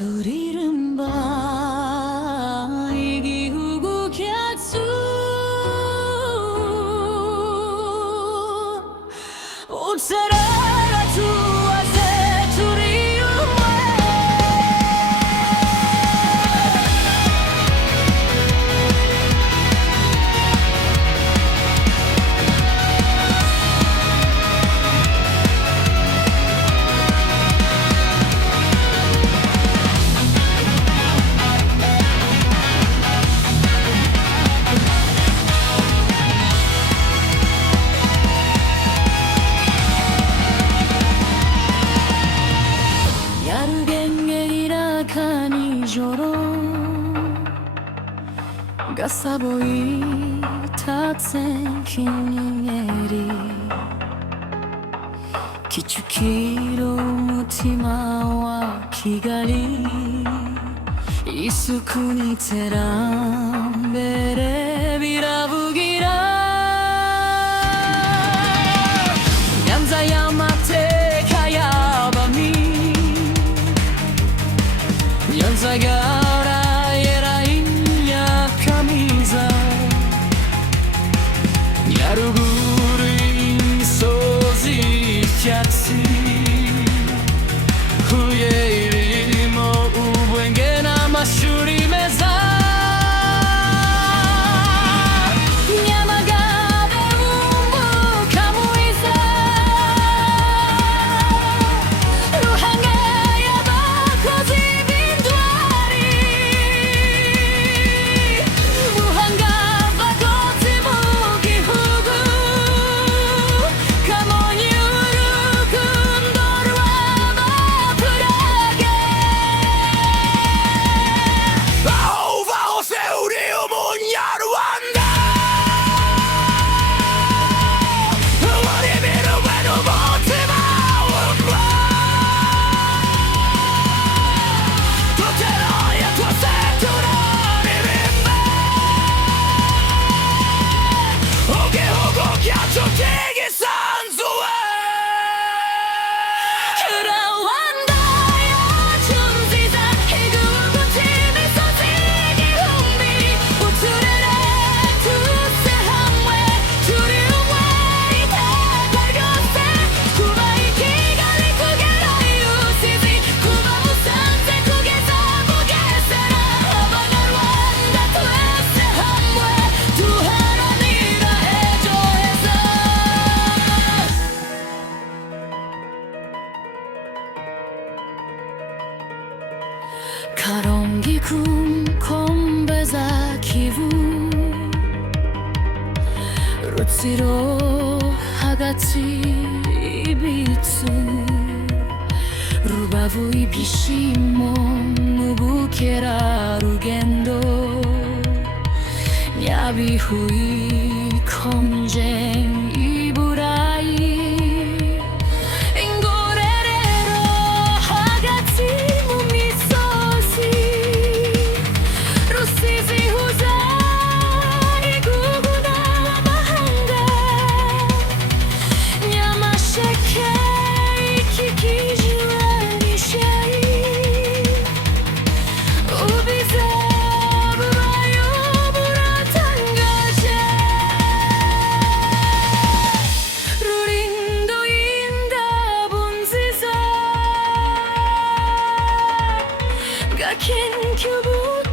Turirimba igihugu cyacu 우차라라 tuwase turi umwe Gasa boyi tatsen kinyeri Kichukiro mutima wa kigali Isuku ni terambere biravugira Nyanza y'amateka y'abami Nyanza gara Nyaruguru imisozi y'icyatsi Huye irimo ubwenge n'amashuri meza Nyamagabe wunguka mwiza Ruhango y'abakozi b'intwari Ruhango bagotsi mu gihugu Kamonyi urukundo rw'abaturage Ahuva hose uri umunyarwanda Ururimi n'umutima wumva Duteruye twese turaririmba Igihugu cyacu kigisanzuye Rwanda yacu nziza Igihugu cy'imisozi igihumbi Uturere twose hamwe turi umwe iteka ryose Kuva i Kigali kugera i Rusizi Kuva Musanze kugeza Bugesera Abanyarwanda twese hamwe duharanira ejo heza Karongi kumkombe za Kivu Rutsiro hagati y'ibitsu Rubavu ibyishimo n'ubukerarugendo Nyabihu ikonje i Burayi Ingororero hagati mu misozi Rusizi ihuza igihugu n'amahanga Nyamasheke ikikijwe n'ishyari Ubwiza bubayo buratangaje Rulindo y'indabo nziza Gakenke ubuto